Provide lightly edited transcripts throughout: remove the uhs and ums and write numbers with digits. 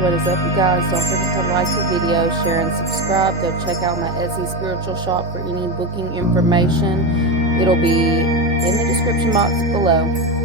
What is up, you guys? Don't forget to like the video, share, and subscribe. Go check out my Etsy spiritual shop for any booking information. It'll be in the description box below.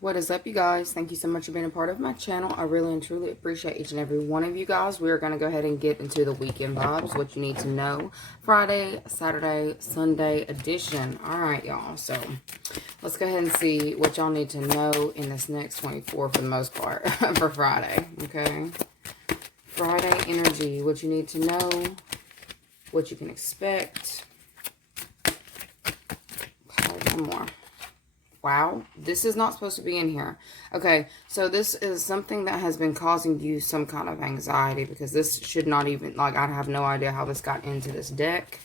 What is up, you guys? Thank you so much for being a part of my channel. I really and truly appreciate each and every one of you guys. We're going to go ahead and get into the weekend vibes, what you need to know. Friday, Saturday, Sunday edition. All right, y'all. So let's go ahead and see what y'all need to know in this next 24 for the most part for Friday. Okay. Friday energy, what you need to know, what you can expect. Okay, one more. Wow, this is not supposed to be in here. Okay, so this is something that has been causing you some kind of anxiety, because this should not even, like, I have no idea how this got into this deck.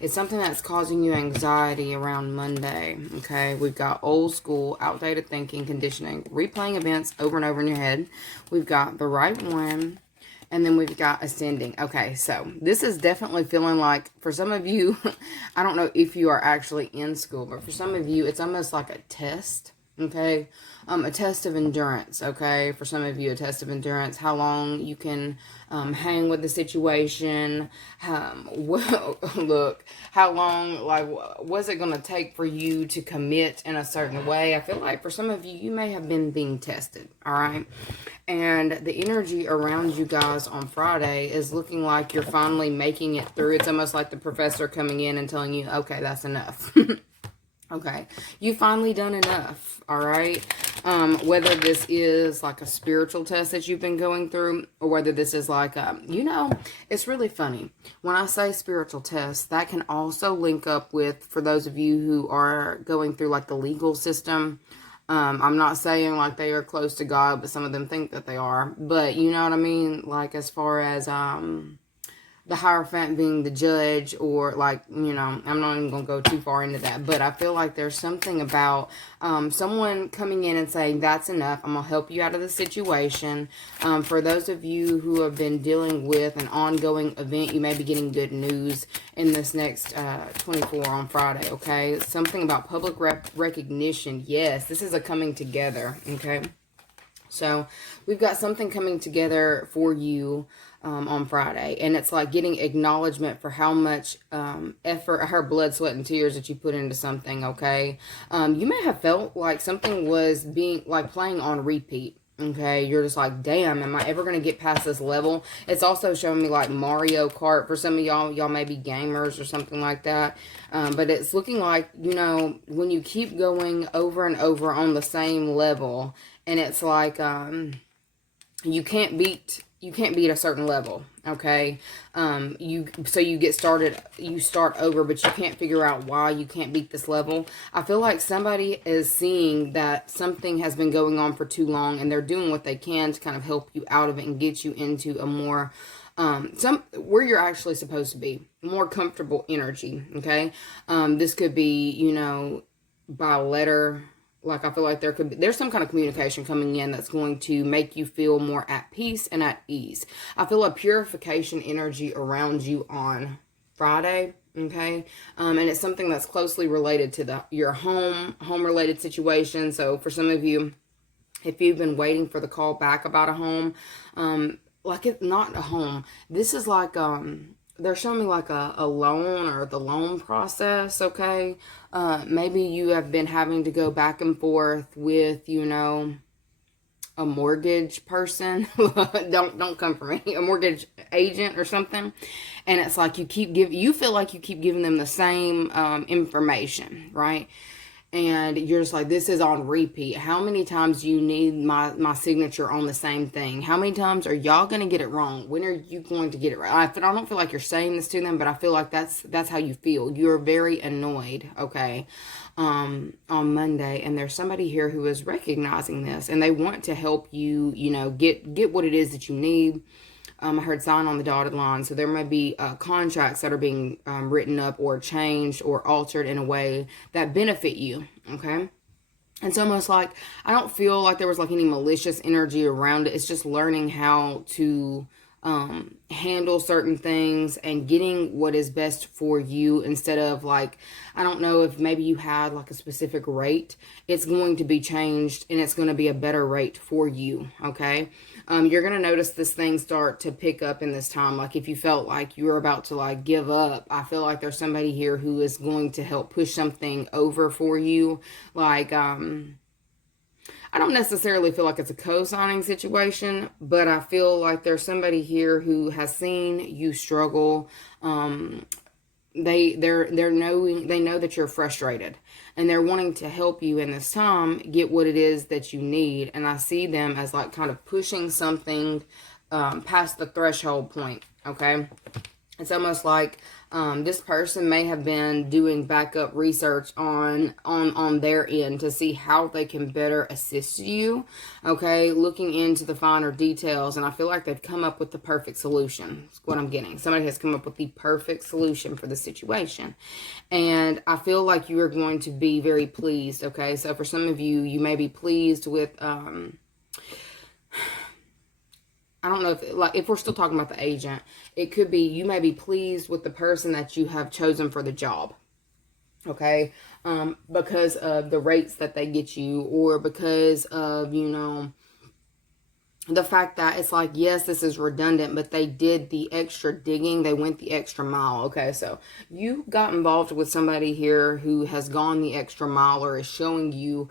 It's something that's causing you anxiety around Monday, okay? We've got old school, outdated thinking, conditioning, replaying events over and over in your head. We've got the right one. And then we've got ascending. Okay, so this is definitely feeling like, for some of you, I don't know if you are actually in school, but for some of you, it's almost like a test, okay? A test of endurance, okay? For some of you, a test of endurance, how long you can hang with the situation. Look, how long, like, what's it going to take for you to commit in a certain way? I feel like for some of you, you may have been being tested, all right? And the energy around you guys on Friday is looking like you're finally making it through. It's almost like the professor coming in and telling you, okay, that's enough. Okay, you finally done enough, all right? Whether this is like a spiritual test that you've been going through, or whether this is like, you know, it's really funny. When I say spiritual test, that can also link up with, for those of you who are going through like the legal system. I'm not saying like they are close to God, but some of them think that they are. But you know what I mean? Like as far as the Hierophant being the judge, or like, you know, I'm not even going to go too far into that. But I feel like there's something about someone coming in and saying, that's enough. I'm going to help you out of the situation. For those of you who have been dealing with an ongoing event, you may be getting good news in this next 24 on Friday, okay? Something about public recognition. Yes, this is a coming together, okay? So we've got something coming together for you on Friday. And it's like getting acknowledgement for how much effort, her blood, sweat, and tears that you put into something, okay? You may have felt like something was being, like, playing on repeat. Okay, you're just like, damn, am I ever going to get past this level? It's also showing me like Mario Kart. For some of y'all may be gamers or something like that. But it's looking like, you know, when you keep going over and over on the same level, and it's like, you can't beat a certain level, okay? So you get started, you start over, but you can't figure out why you can't beat this level. I feel like somebody is seeing that something has been going on for too long, and they're doing what they can to kind of help you out of it and get you into a more, where you're actually supposed to be, more comfortable energy, okay? This could be, you know, by letter. Like, I feel like there's some kind of communication coming in that's going to make you feel more at peace and at ease. I feel a purification energy around you on Friday, okay? And it's something that's closely related to your home-related situation. So for some of you, if you've been waiting for the call back about a home, like, it's not a home. This is like, they're showing me like a loan, or the loan process, okay? Maybe you have been having to go back and forth with, you know, a mortgage person. Don't come for me. A mortgage agent or something. And it's like you feel like you keep giving them the same information, right? And you're just like, this is on repeat. How many times do you need my signature on the same thing? How many times are y'all going to get it wrong? When are you going to get it right? I don't feel like you're saying this to them, but I feel like that's how you feel. You're very annoyed, okay, on Monday. And there's somebody here who is recognizing this, and they want to help you, you know, get what it is that you need. I heard sign on the dotted line. So there may be contracts that are being written up or changed or altered in a way that benefit you, okay? It's almost like, I don't feel like there was like any malicious energy around it. It's just learning how to handle certain things and getting what is best for you, instead of like, I don't know if maybe you had like a specific rate. It's going to be changed and it's going to be a better rate for you. Okay. You're going to notice this thing start to pick up in this time. Like if you felt like you were about to like give up, I feel like there's somebody here who is going to help push something over for you. Like, I don't necessarily feel like it's a co-signing situation, but I feel like there's somebody here who has seen you struggle. They know that you're frustrated, and they're wanting to help you in this time get what it is that you need. And I see them as like kind of pushing something past the threshold point. Okay. It's almost like this person may have been doing backup research on their end to see how they can better assist you. Okay, looking into the finer details, and I feel like they've come up with the perfect solution. That's what I'm getting. Somebody has come up with the perfect solution for the situation, and I feel like you are going to be very pleased. Okay, so for some of you, you may be pleased with I don't know if we're still talking about the agent, it could be you may be pleased with the person that you have chosen for the job. Okay. Because of the rates that they get you, or because of, the fact that it's like, yes, this is redundant, but they did the extra digging. They went the extra mile. Okay. So you got involved with somebody here who has gone the extra mile, or is showing you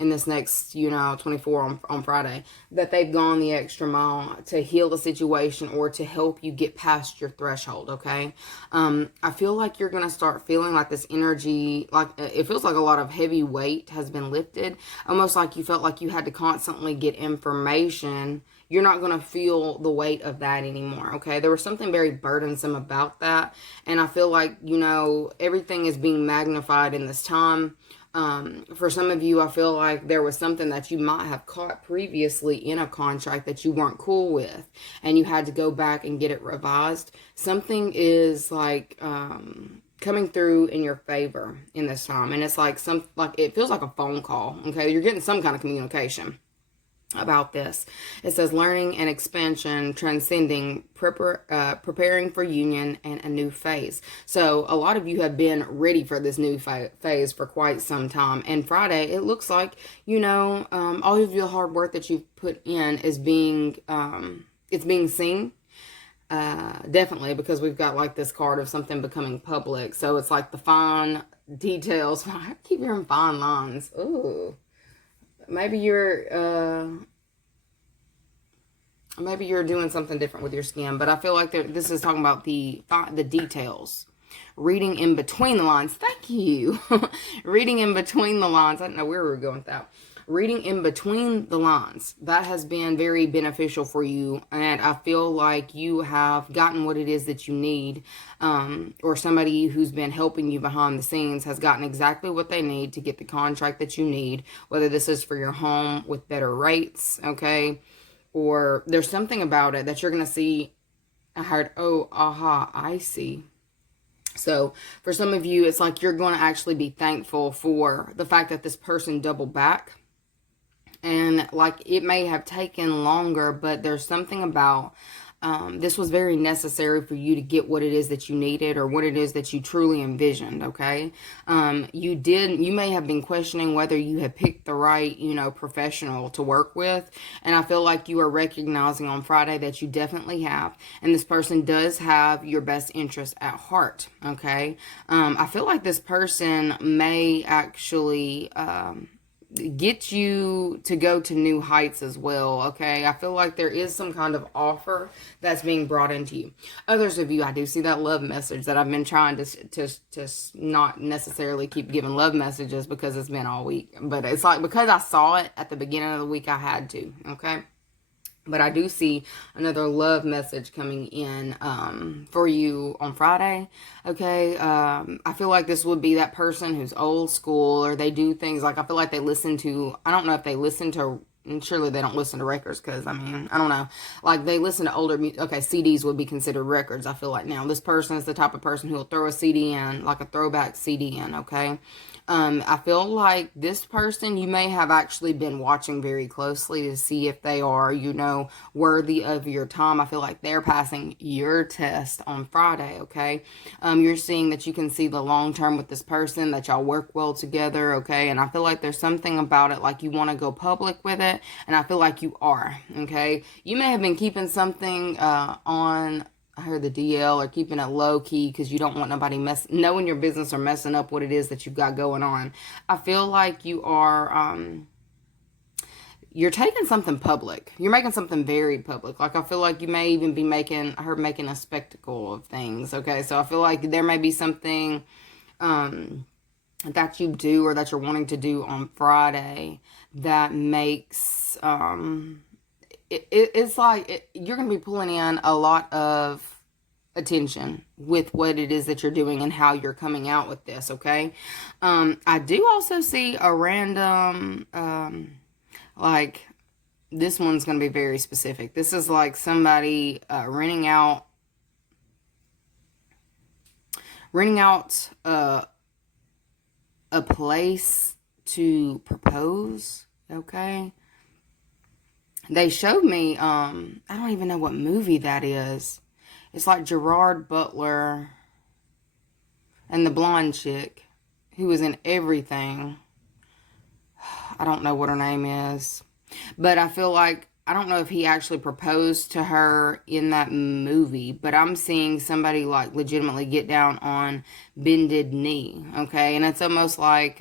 in this next, 24 on Friday, that they've gone the extra mile to heal the situation or to help you get past your threshold. Okay. I feel like you're going to start feeling like this energy, like it feels like a lot of heavy weight has been lifted, almost like you felt like you had to constantly get information. You're not going to feel the weight of that anymore. Okay. There was something very burdensome about that. And I feel like, everything is being magnified in this time. For some of you, I feel like there was something that you might have caught previously in a contract that you weren't cool with, and you had to go back and get it revised. Something is like, coming through in your favor in this time. And it's like it feels like a phone call. Okay. You're getting some kind of communication about this. It says learning and expansion, transcending, preparing for union and a new phase. So a lot of you have been ready for this new phase for quite some time. And Friday, it looks like, all of your hard work that you've put in is being, it's being seen. Definitely, because we've got like this card of something becoming public. So it's like the fine details. I keep hearing fine lines. Ooh. Maybe you're doing something different with your skin, but I feel like this is talking about the details. Reading in between the lines. Thank you. Reading in between the lines. I don't know where we were going with that. Reading in between the lines. That has been very beneficial for you, and I feel like you have gotten what it is that you need, or somebody who's been helping you behind the scenes has gotten exactly what they need to get the contract that you need, whether this is for your home with better rates, okay, or there's something about it that you're going to see. I heard, oh, aha, I see. So for some of you, it's like you're going to actually be thankful for the fact that this person doubled back. And like it may have taken longer, but there's something about this was very necessary for you to get what it is that you needed, or what it is that you truly envisioned. Okay. You may have been questioning whether you had picked the right, professional to work with. And I feel like you are recognizing on Friday that you definitely have. And this person does have your best interest at heart. Okay. I feel like this person may actually, get you to go to new heights as well. Okay. I feel like there is some kind of offer that's being brought into you. Others of you, I do see that love message that I've been trying to not necessarily keep giving love messages because it's been all week, but it's like, because I saw it at the beginning of the week, I had to. Okay. But I do see another love message coming in for you on Friday. Okay. I feel like this would be that person who's old school, or they do things like, I feel like they listen to, I don't know if they listen to and surely they don't listen to records because, I mean, I don't know. Like, they listen to older music. Okay, CDs would be considered records, I feel like now. This person is the type of person who will throw a CD in, like a throwback CD in, okay? I feel like this person, you may have actually been watching very closely to see if they are, you know, worthy of your time. I feel like they're passing your test on Friday, okay? You're seeing that you can see the long term with this person, that y'all work well together, okay? And I feel like there's something about it, like you want to go public with it, and I feel like you are, okay? You may have been keeping something on, I heard the DL, or keeping it low key because you don't want nobody knowing your business or messing up what it is that you've got going on. I feel like you are, you're taking something public. You're making something very public. Like, I feel like you may even be making a spectacle of things. Okay, so I feel like there may be something, that you do or that you're wanting to do on Friday that makes, it's like you're going to be pulling in a lot of attention with what it is that you're doing and how you're coming out with this, okay? I do also see a random, like, this one's going to be very specific. This is like somebody renting out a place to propose, okay? They showed me, I don't even know what movie that is. It's like Gerard Butler and the blonde chick who was in everything. I don't know what her name is. But I feel like, I don't know if he actually proposed to her in that movie, but I'm seeing somebody like legitimately get down on bended knee, okay? And it's almost like,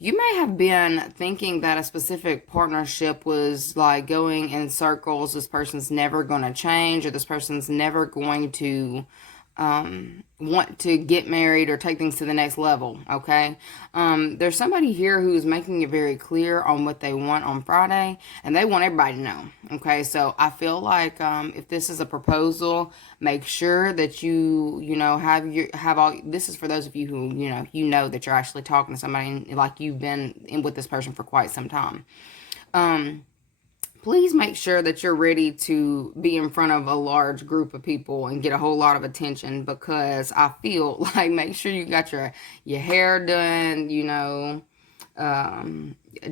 you may have been thinking that a specific partnership was like going in circles. This person's never going to change, or this person's never going to want to get married or take things to the next level, okay? There's somebody here who's making it very clear on what they want on Friday, and they want everybody to know, okay? So I feel like if this is a proposal, make sure that you know, have all, this is for those of you who, you know that you're actually talking to somebody, and like you've been in with this person for quite some time. Please make sure that you're ready to be in front of a large group of people and get a whole lot of attention, because I feel like, make sure you got your hair done, you know,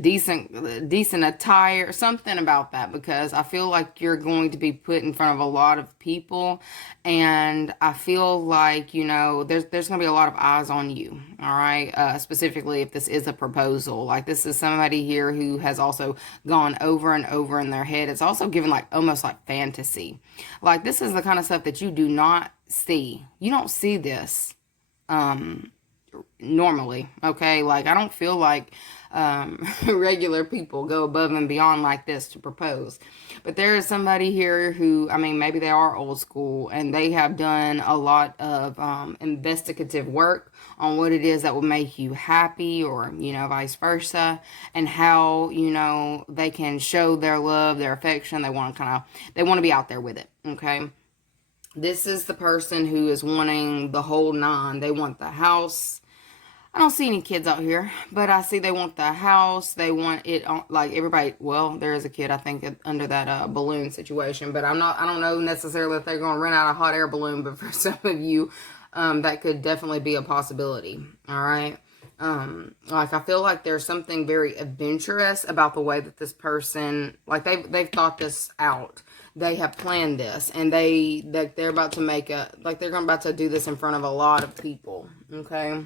decent attire, something about that, because I feel like you're going to be put in front of a lot of people, and I feel like, you know, there's going to be a lot of eyes on you, all right? Specifically if this is a proposal. Like, this is somebody here who has also gone over and over in their head. It's also given like almost like fantasy. Like, this is the kind of stuff that you do not see. You don't see this normally, okay? Like, I don't feel like regular people go above and beyond like this to propose. But there is somebody here who, I mean, maybe they are old school and they have done a lot of investigative work on what it is that will make you happy, or, you know, vice versa, and how, you know, they can show their love, their affection. They want to be out there with it, okay? This is the person who is wanting the whole nine. They want the house. I don't see any kids out here, but I see they want the house. They want it like everybody. Well, there is a kid, I think, under that balloon situation, but I don't know necessarily if they're going to rent out a hot air balloon, but for some of you, that could definitely be a possibility. All right. Like, I feel like there's something very adventurous about the way that this person, like, they've thought this out. They have planned this, and they're about to they're about to do this in front of a lot of people. Okay.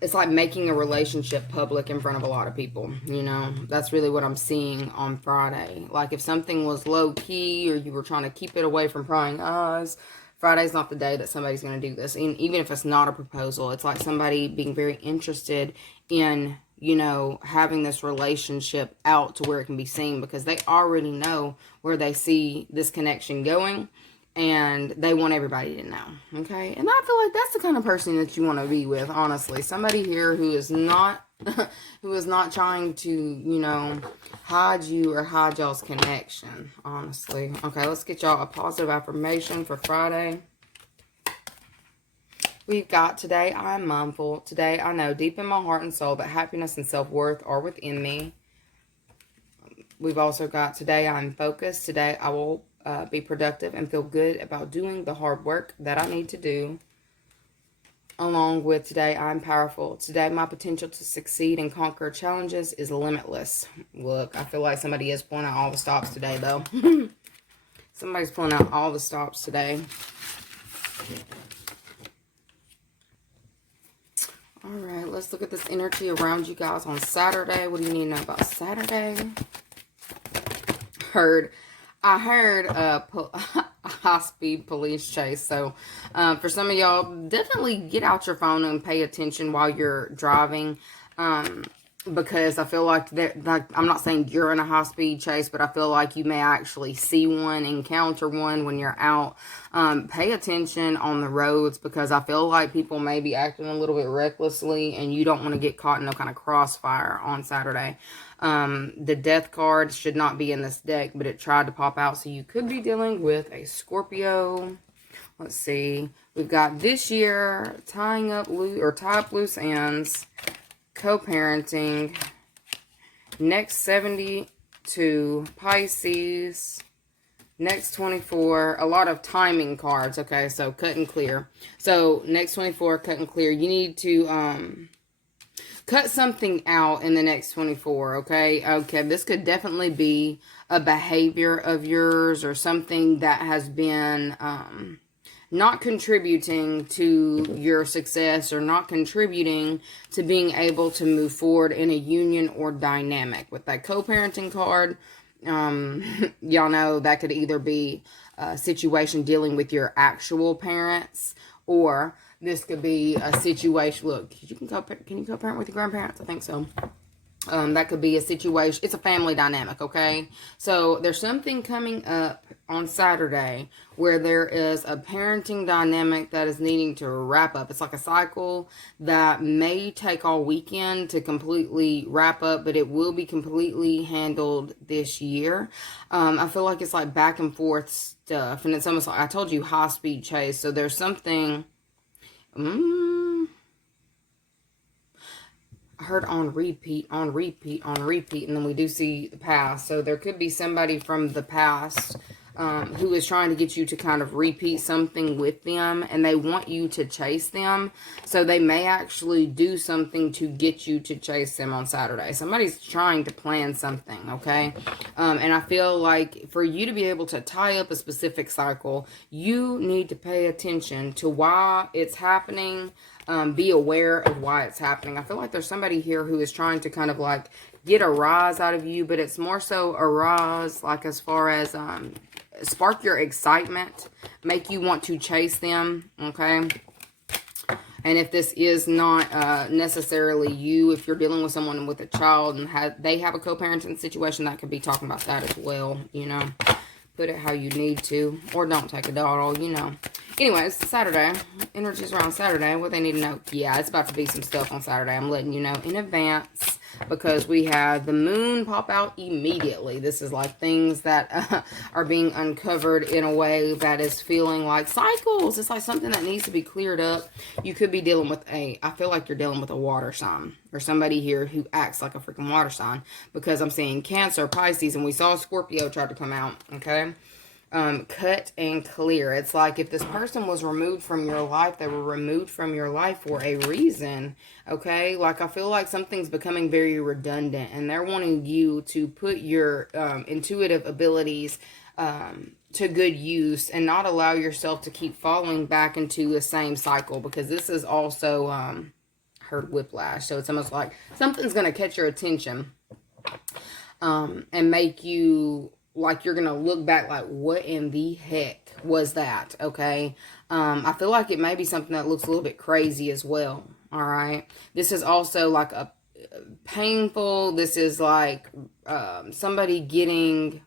It's like making a relationship public in front of a lot of people, you know. That's really what I'm seeing on Friday. Like, if something was low key, or you were trying to keep it away from prying eyes, Friday's not the day that somebody's going to do this. And even if it's not a proposal, it's like somebody being very interested in, you know, having this relationship out to where it can be seen, because they already know where they see this connection going, and they want everybody to know, okay? And I feel like that's the kind of person that you want to be with, honestly. Somebody here who is not trying to, you know, hide you or hide y'all's connection, honestly. Okay, let's get y'all a positive affirmation for Friday. We've got, today I am mindful. Today I know deep in my heart and soul that happiness and self-worth are within me. We've also got today I'm focused. Today I will be productive and feel good about doing the hard work that I need to do. Along with today I'm powerful. Today my potential to succeed and conquer challenges is limitless. Look, I feel like somebody is pulling out all the stops today, though. Somebody's pulling out all the stops today. All right, let's look at this energy around you guys on Saturday. What do you need to know about Saturday? I heard a high-speed police chase. So for some of y'all, definitely get out your phone and pay attention while you're driving. Because I feel like, I'm not saying you're in a high-speed chase, but I feel like you may actually see one, encounter one when you're out. Pay attention on the roads, because I feel like people may be acting a little bit recklessly, and you don't want to get caught in no kind of crossfire on Saturday. The death card should not be in this deck, but it tried to pop out, so you could be dealing with a Scorpio. Let's see. We've got this year, tie up loose ends, co-parenting, next 72, Pisces, next 24, a lot of timing cards. Okay, so cut and clear. So next 24, cut and clear. You need to cut something out in the next 24, okay? Okay, this could definitely be a behavior of yours or something that has been not contributing to your success or not contributing to being able to move forward in a union or dynamic. With that co-parenting card, y'all know that could either be a situation dealing with your actual parents, or this could be a situation, look, can you co-parent with your grandparents? I think so. That could be a situation. It's a family dynamic, okay? So there's something coming up on Saturday where there is a parenting dynamic that is needing to wrap up. It's like a cycle that may take all weekend to completely wrap up, but it will be completely handled this year. I feel like it's like back and forth stuff, and it's almost like, I told you, high-speed chase. So there's something... I heard on repeat, and then we do see the past. So there could be somebody from the past who is trying to get you to kind of repeat something with them, and they want you to chase them. So they may actually do something to get you to chase them on Saturday. Somebody's trying to plan something, okay? And I feel like for you to be able to tie up a specific cycle, you need to pay attention to why it's happening. Be aware of why it's happening. I feel like there's somebody here who is trying to kind of like get a rise out of you, but it's more so a rise like as far as spark your excitement, make you want to chase them, okay? And if this is not necessarily you, if you're dealing with someone with a child and they have a co-parenting situation, that could be talking about that as well, you know. Put it how you need to, or don't take it at all, you know. Anyways, Saturday, energies around Saturday, what they need to know. Yeah, it's about to be some stuff on Saturday. I'm letting you know in advance, because we have the moon pop out immediately. This is like things that are being uncovered in a way that is feeling like cycles. It's like something that needs to be cleared up. You could be dealing with I feel like you're dealing with a water sign, or somebody here who acts like a freaking water sign, because I'm seeing Cancer, Pisces, and we saw Scorpio try to come out, okay? Cut and clear. It's like if this person was removed from your life, they were removed from your life for a reason, okay? Like I feel like something's becoming very redundant, and they're wanting you to put your intuitive abilities to good use and not allow yourself to keep falling back into the same cycle, because this is also heard whiplash. So it's almost like something's going to catch your attention and make you like you're going to look back like, what in the heck was that, okay? I feel like it may be something that looks a little bit crazy as well, all right? This is also like a painful, this is like somebody getting...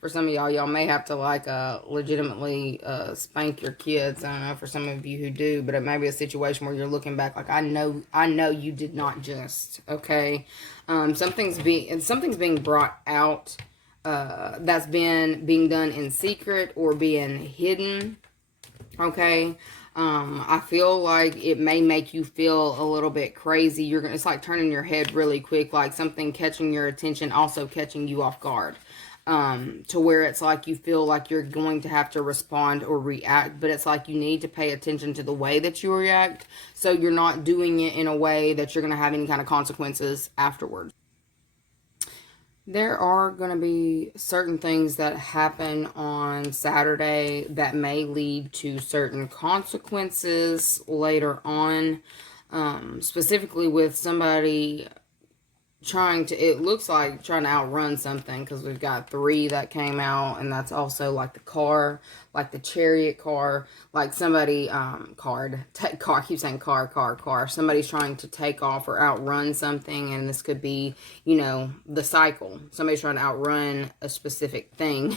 For some of y'all may have to like legitimately spank your kids. I don't know for some of you who do, but it may be a situation where you're looking back like, I know you did not just, okay? Something's being brought out that's being done in secret or being hidden, okay? I feel like it may make you feel a little bit crazy. It's like turning your head really quick, like something catching your attention, also catching you off guard. To where it's like you feel like you're going to have to respond or react, but it's like you need to pay attention to the way that you react, so you're not doing it in a way that you're going to have any kind of consequences afterwards. There are going to be certain things that happen on Saturday that may lead to certain consequences later on, specifically with somebody it looks like trying to outrun something, because we've got 3 that came out, and that's also like the car, like the chariot car, like somebody, car, I keep saying car, somebody's trying to take off or outrun something, and this could be, you know, the cycle, somebody's trying to outrun a specific thing.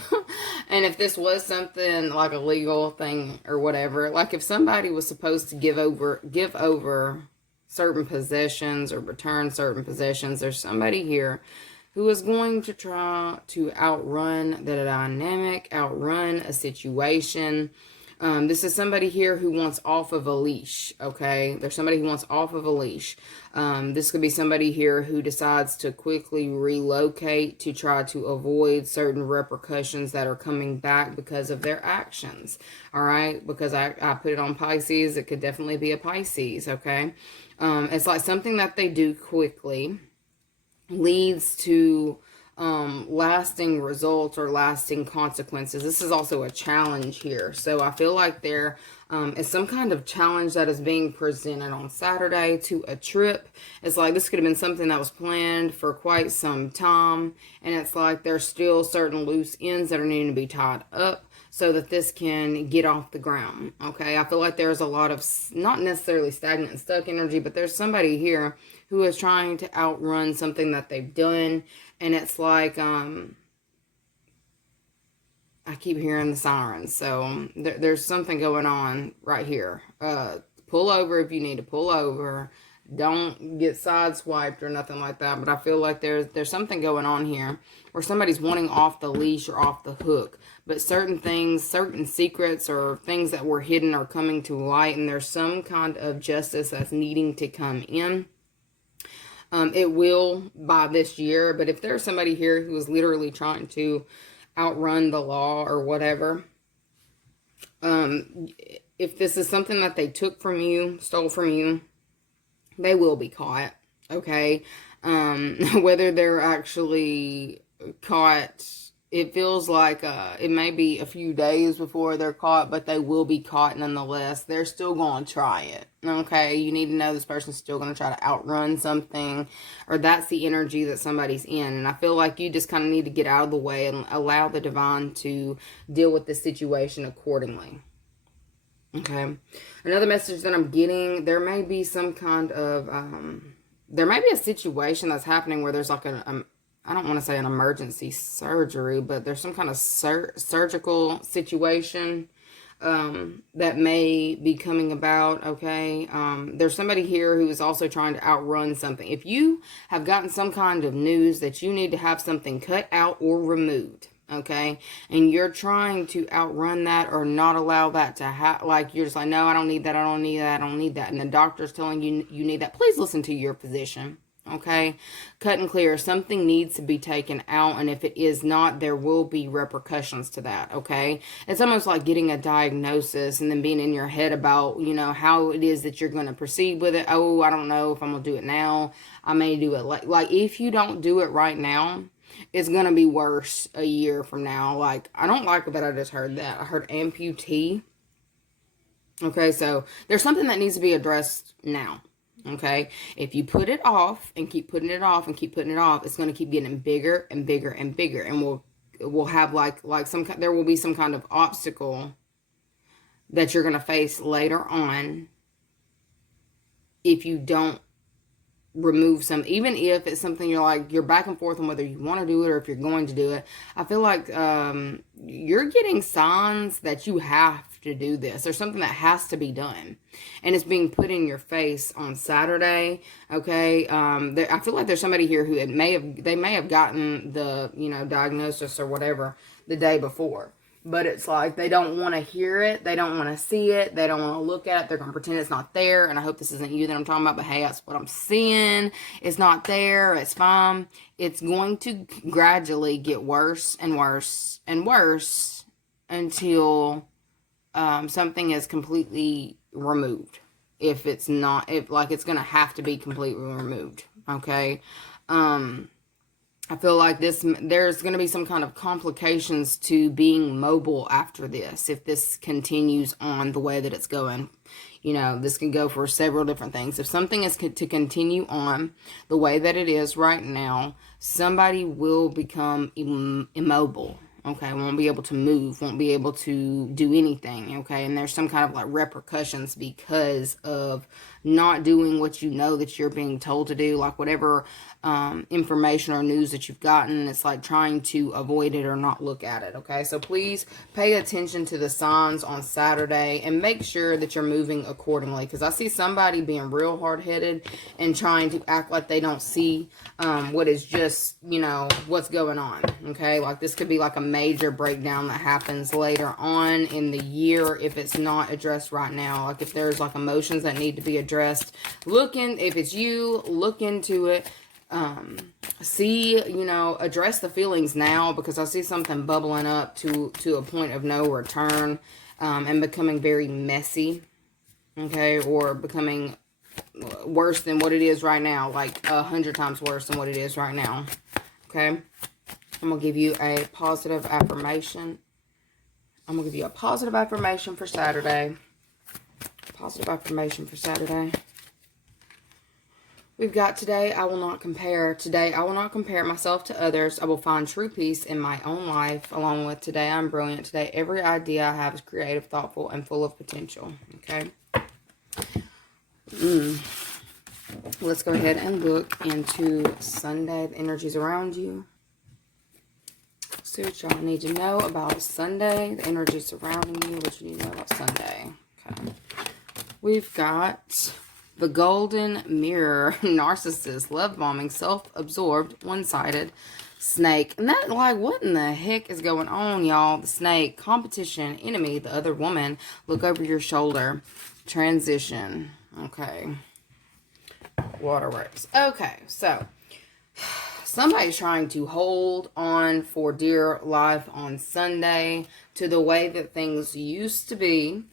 And if this was something like a legal thing or whatever, like if somebody was supposed to give over certain possessions or return certain possessions, there's somebody here who is going to try to outrun the dynamic, outrun a situation. This is somebody here who wants off of a leash, okay? There's somebody who wants off of a leash. This could be somebody here who decides to quickly relocate to try to avoid certain repercussions that are coming back because of their actions, all right? Because I put it on Pisces, it could definitely be a Pisces, okay? It's like something that they do quickly leads to lasting results or lasting consequences. This is also a challenge here. So I feel like there is some kind of challenge that is being presented on Saturday to a trip. It's like this could have been something that was planned for quite some time, and it's like there's still certain loose ends that are needing to be tied up so that this can get off the ground, okay? I feel like there's a lot of, not necessarily stagnant and stuck energy, but there's somebody here who is trying to outrun something that they've done, and it's like, I keep hearing the sirens, so there's something going on right here. Pull over if you need to pull over. Don't get sideswiped or nothing like that, but I feel like there's something going on here where somebody's wanting off the leash or off the hook, but certain things, certain secrets or things that were hidden are coming to light, and there's some kind of justice that's needing to come in. It will by this year, but if there's somebody here who is literally trying to outrun the law or whatever, if this is something that they took from you, stole from you, they will be caught, okay? Whether they're actually caught, it feels like it may be a few days before they're caught, but they will be caught nonetheless. They're still going to try it, okay? You need to know this person's still going to try to outrun something, or that's the energy that somebody's in. And I feel like you just kind of need to get out of the way and allow the divine to deal with the situation accordingly. Okay, another message that I'm getting, there may be some kind of, there may be a situation that's happening where there's like I don't want to say an emergency surgery, but there's some kind of surgical situation that may be coming about, okay? There's somebody here who is also trying to outrun something. If you have gotten some kind of news that you need to have something cut out or removed, okay, and you're trying to outrun that or not allow that to happen, like you're just like, no, I don't need that, I don't need that, I don't need that, and the doctor's telling you you need that, please listen to your physician, okay? Cut and clear. Something needs to be taken out, and if it is not, there will be repercussions to that, okay? It's almost like getting a diagnosis and then being in your head about, you know, how it is that you're going to proceed with it. Oh, I don't know if I'm going to do it now. I may do it like if you don't do it right now, it's going to be worse a year from now. Like, I don't like that I just heard that. I heard amputee. Okay, so there's something that needs to be addressed now. Okay, if you put it off and keep putting it off and keep putting it off, it's going to keep getting bigger and bigger and bigger. And we'll have like there will be some kind of obstacle that you're going to face later on if you don't remove some, even if it's something you're back and forth on whether you want to do it or if you're going to do it. I feel like you're getting signs that you have to do this. There's something that has to be done, and it's being put in your face on Saturday, okay? I feel like there's somebody here who may have gotten the, you know, diagnosis or whatever the day before. but it's like they don't want to hear it. They don't want to see it. They don't want to look at it. They're going to pretend it's not there. And I hope this isn't you that I'm talking about, but hey, that's what I'm seeing. It's not there. It's fine. It's going to gradually get worse and worse and worse until something is completely removed. If it's not, it's going to have to be completely removed. Okay. I feel like there's going to be some kind of complications to being mobile after this. If this continues on the way that it's going, this can go for several different things. If something is to continue on the way that it is right now, somebody will become immobile. Okay, won't be able to move, won't be able to do anything, okay? And there's some kind of repercussions because of not doing what you know that you're being told to do, like whatever information or news that you've gotten, it's like trying to avoid it or not look at it, okay? So please pay attention to the signs on Saturday and make sure that you're moving accordingly, because I see somebody being real hard-headed and trying to act like they don't see what is just, what's going on, okay? Like this could be like a major breakdown that happens later on in the year if it's not addressed right now. Like if there's emotions that need to be addressed, if it's you, look into it. Address the feelings now, because I see something bubbling up to a point of no return, and becoming very messy, okay, or becoming worse than what it is right now, like 100 times worse than what it is right now, okay. I'm going to give you a positive affirmation. I'm going to give you a positive affirmation for Saturday. Positive affirmation for Saturday. We've got today, I will not compare. Today, I will not compare myself to others. I will find true peace in my own life. Along with today, I'm brilliant. Today, every idea I have is creative, thoughtful, and full of potential. Okay? Let's go ahead and look into Sunday, the energies around you. See what y'all need to know about Sunday, the energies surrounding you, what you need to know about Sunday. Okay. We've got the Golden Mirror, narcissist, love-bombing, self-absorbed, one-sided, snake. And that, what in the heck is going on, y'all? The snake, competition, enemy, the other woman, look over your shoulder, transition. Okay. Waterworks. Okay, so somebody's trying to hold on for dear life on Sunday to the way that things used to be,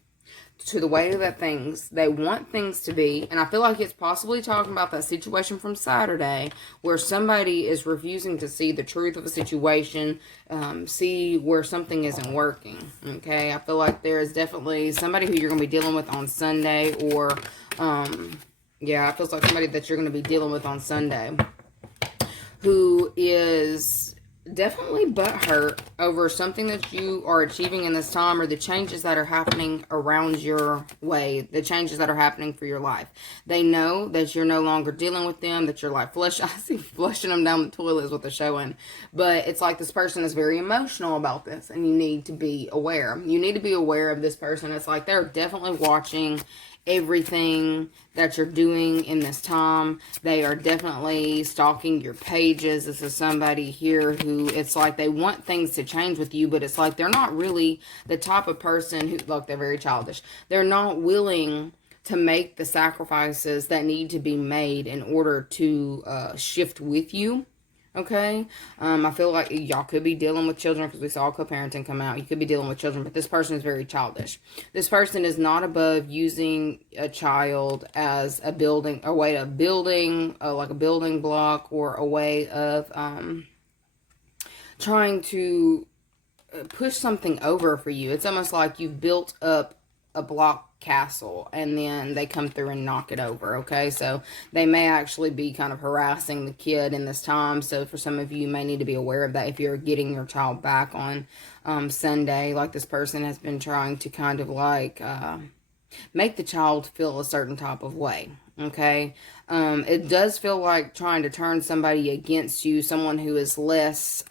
to the way that they want things to be. And I feel like it's possibly talking about that situation from Saturday where somebody is refusing to see the truth of a situation, see where something isn't working, okay? I feel like there is definitely somebody who you're going to be dealing with on Sunday, or, it feels like somebody that you're going to be dealing with on Sunday who is definitely butthurt over something that you are achieving in this time, or the changes that are happening around your way, the changes that are happening for your life. They know that you're no longer dealing with them, that you're I see flushing them down the toilet is what they're showing. But it's like this person is very emotional about this, and you need to be aware. You need to be aware of this person. It's like they're definitely watching everything that you're doing in this time. They are definitely stalking your pages. This is somebody here who, it's like they want things to change with you, but it's like they're not really the type of person who, they're very childish. They're not willing to make the sacrifices that need to be made in order to shift with you. Okay, I feel like y'all could be dealing with children, because we saw co-parenting come out. You could be dealing with children, but this person is very childish. This person is not above using a child as a way of building, like a building block, or a way of trying to push something over for you. It's almost like you've built up a block castle and then they come through and knock it over. Okay, so they may actually be kind of harassing the kid in this time. So for some of you, you may need to be aware of that if you're getting your child back on Sunday. Like this person has been trying to kind of make the child feel a certain type of way. Okay, it does feel like trying to turn somebody against you, someone who is less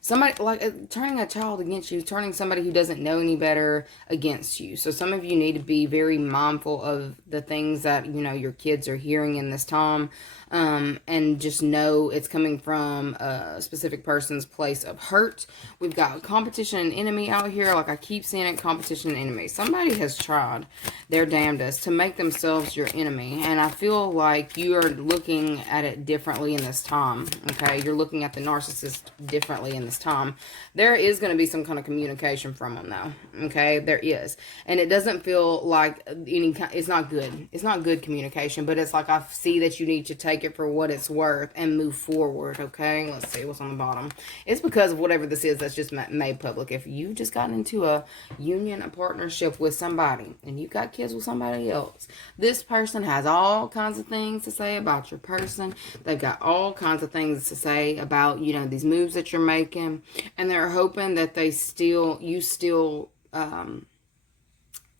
somebody like turning a child against you, turning somebody who doesn't know any better against you. So some of you need to be very mindful of the things that, you know, your kids are hearing in this time. And just know it's coming from a specific person's place of hurt. We've got competition and enemy out here. Like I keep seeing it, competition and enemy. Somebody has tried their damnedest to make themselves your enemy. And I feel like you are looking at it differently in this time. Okay, you're looking at the narcissist differently in this time. There is going to be some kind of communication from them though. Okay, there is. And it doesn't feel like any kind, it's not good. It's not good communication, but it's like I see that you need to take it for what it's worth and move forward. Okay, let's see what's on the bottom. It's because of whatever this is that's just made public. If you just got into a union, a partnership with somebody, and you got kids with somebody else, this person has all kinds of things to say about your person. They've got all kinds of things to say about, you know, these moves that you're making, and they're hoping that you still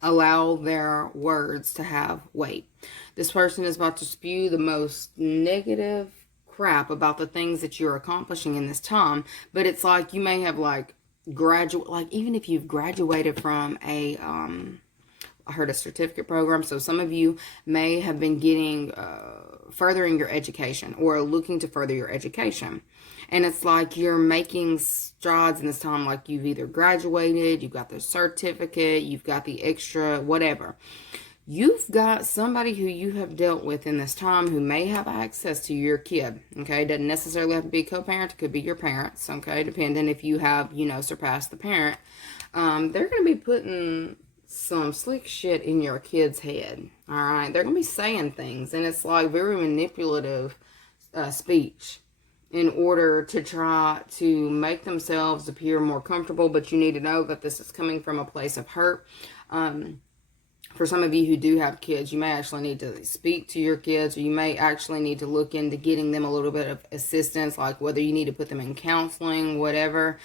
allow their words to have weight. This person is about to spew the most negative crap about the things that you're accomplishing in this time, but it's like you may have like even if you've graduated from a I heard a certificate program, so some of you may have been getting furthering your education or looking to further your education. And it's like you're making strides in this time, like you've either graduated, you've got the certificate, you've got the extra, whatever. You've got somebody who you have dealt with in this time who may have access to your kid, okay? It doesn't necessarily have to be a co-parent. It could be your parents, okay? Depending if you have, you know, surpassed the parent. They're going to be putting some slick shit in your kid's head, all right? They're going to be saying things, and it's like very manipulative speech in order to try to make themselves appear more comfortable, but you need to know that this is coming from a place of hurt. For some of you who do have kids, you may actually need to speak to your kids, or you may actually need to look into getting them a little bit of assistance, like whether you need to put them in counseling, whatever,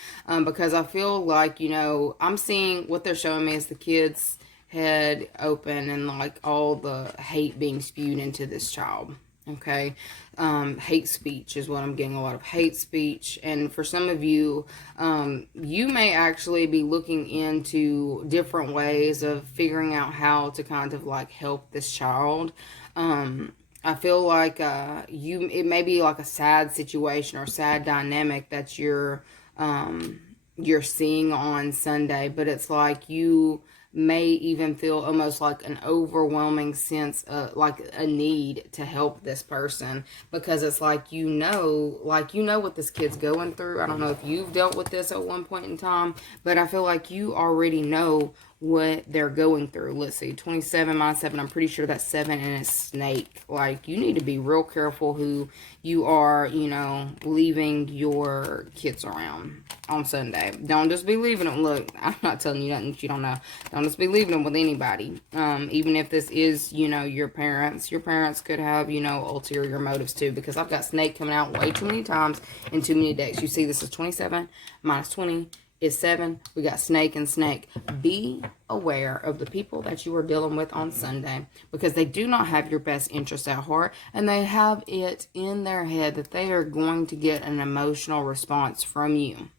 because I feel like, you know, I'm seeing what they're showing me is the kid's head open and like all the hate being spewed into this child. Okay, hate speech is what I'm getting, a lot of hate speech. And for some of you, you may actually be looking into different ways of figuring out how to kind of like help this child. I feel like it may be like a sad situation or sad dynamic that you're seeing on Sunday, but it's like you may even feel almost like an overwhelming sense of like a need to help this person, because it's like you know what this kid's going through. I don't know if you've dealt with this at one point in time, but I feel like you already know what they're going through. Let's see, 27 minus 7, I'm pretty sure that's 7 and a snake. Like, you need to be real careful who you are, you know, leaving your kids around on Sunday. Don't just be leaving them. Look, I'm not telling you nothing that you don't know. Don't just be leaving them with anybody. Even if this is, you know, your parents could have, you know, ulterior motives too, because I've got snake coming out way too many times in too many decks. You see, this is 27 minus 20 is 7. We got snake and snake. Be aware of the people that you are dealing with on Sunday, because they do not have your best interest at heart, and they have it in their head that they are going to get an emotional response from you.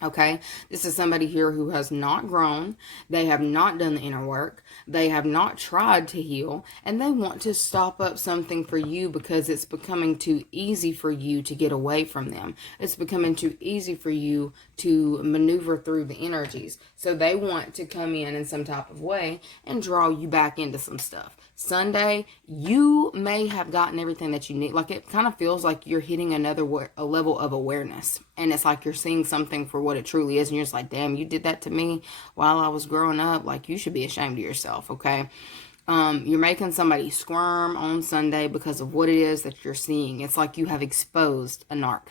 Okay, this is somebody here who has not grown. They have not done the inner work. They have not tried to heal, and they want to stop up something for you because it's becoming too easy for you to get away from them. It's becoming too easy for you to maneuver through the energies. So they want to come in some type of way and draw you back into some stuff. Sunday, you may have gotten everything that you need. Like, it kind of feels like you're hitting a level of awareness. And it's like you're seeing something for what it truly is. And you're just like, damn, you did that to me while I was growing up. Like, you should be ashamed of yourself, okay? You're making somebody squirm on Sunday because of what it is that you're seeing. It's like you have exposed a narc.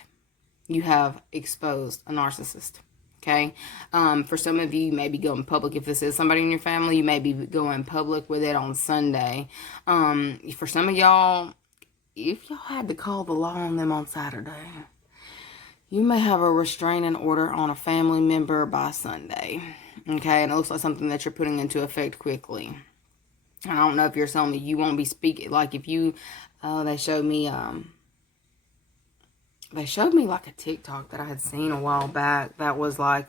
You have exposed a narcissist. Okay, for some of you, you may be going public. If this is somebody in your family, you may be going public with it on Sunday. For some of y'all, if y'all had to call the law on them on Saturday, you may have a restraining order on a family member by Sunday. Okay, and it looks like something that you're putting into effect quickly. I don't know if you're telling me you won't be speaking. Like, if you, they showed me, they showed me like a TikTok that I had seen a while back that was like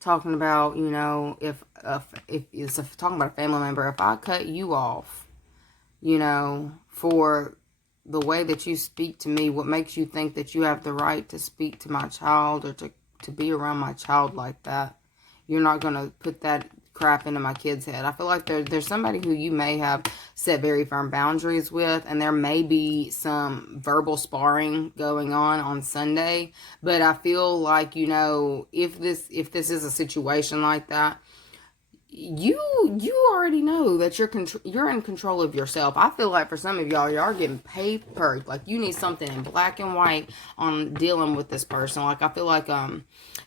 talking about, you know, if it's talking about a family member, if I cut you off, you know, for the way that you speak to me, what makes you think that you have the right to speak to my child or to be around my child like that? You're not going to put that crap into my kid's head. I feel like there's somebody who you may have set very firm boundaries with, and there may be some verbal sparring going on Sunday, but I feel like, you know, if this is a situation like that, you already know that you're in control of yourself. I feel like for some of y'all are getting papered. Like, you need something in black and white on dealing with this person. Like, I feel like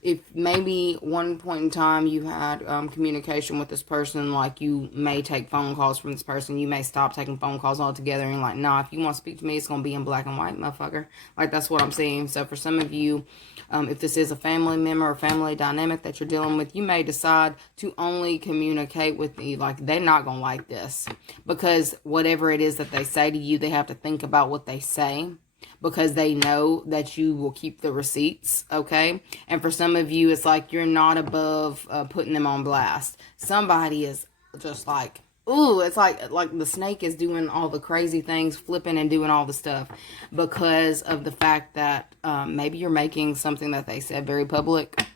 if maybe one point in time you had communication with this person, like you may take phone calls from this person, you may stop taking phone calls altogether, and like, nah, if you want to speak to me, it's gonna be in black and white, motherfucker. Like, that's what I'm saying. So for some of you, if this is a family member or family dynamic that you're dealing with, you may decide to only communicate with me. Like, they're not going to like this, because whatever it is that they say to you, they have to think about what they say, because they know that you will keep the receipts, okay? And for some of you, it's like you're not above putting them on blast. Somebody is just like, ooh, it's like the snake is doing all the crazy things, flipping and doing all the stuff, because of the fact that maybe you're making something that they said very public.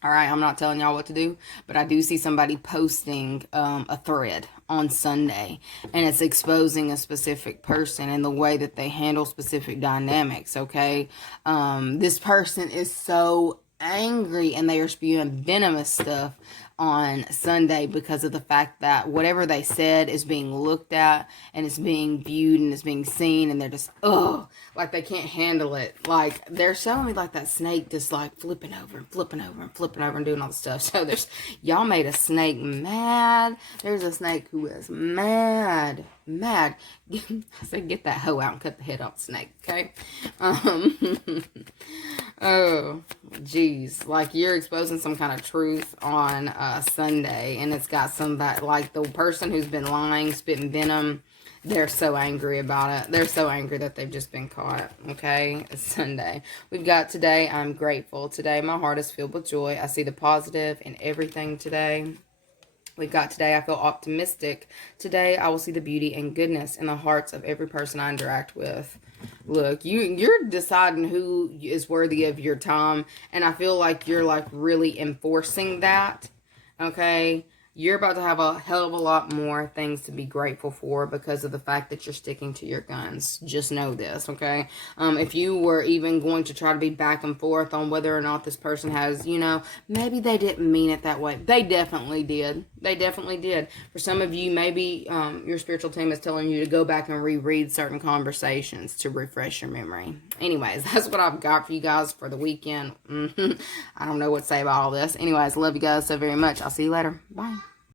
All right, I'm not telling y'all what to do, but I do see somebody posting a thread on Sunday, and it's exposing a specific person and the way that they handle specific dynamics, okay? This person is so angry, and they are spewing venomous stuff on Sunday because of the fact that whatever they said is being looked at, and it's being viewed, and it's being seen, and they're just, like they can't handle it. Like, they're showing me like that snake just like flipping over and flipping over and flipping over and doing all the stuff. So y'all made a snake mad. There's a snake who is mad. I said, get that hoe out and cut the head off the snake, okay? Oh, geez. Like, you're exposing some kind of truth on Sunday, and it's got some that, like, the person who's been lying, spitting venom, they're so angry about it. They're so angry that they've just been caught, okay? It's Sunday. We've got today, I'm grateful. Today, my heart is filled with joy. I see the positive in everything today. We've got today, I feel optimistic. Today, I will see the beauty and goodness in the hearts of every person I interact with. Look, you're deciding who is worthy of your time, and I feel like you're like really enforcing that, okay? You're about to have a hell of a lot more things to be grateful for because of the fact that you're sticking to your guns. Just know this, okay? If you were even going to try to be back and forth on whether or not this person has, you know, maybe they didn't mean it that way. They definitely did. They definitely did. For some of you, maybe your spiritual team is telling you to go back and reread certain conversations to refresh your memory. Anyways, that's what I've got for you guys for the weekend. I don't know what to say about all this. Anyways, love you guys so very much. I'll see you later. Bye.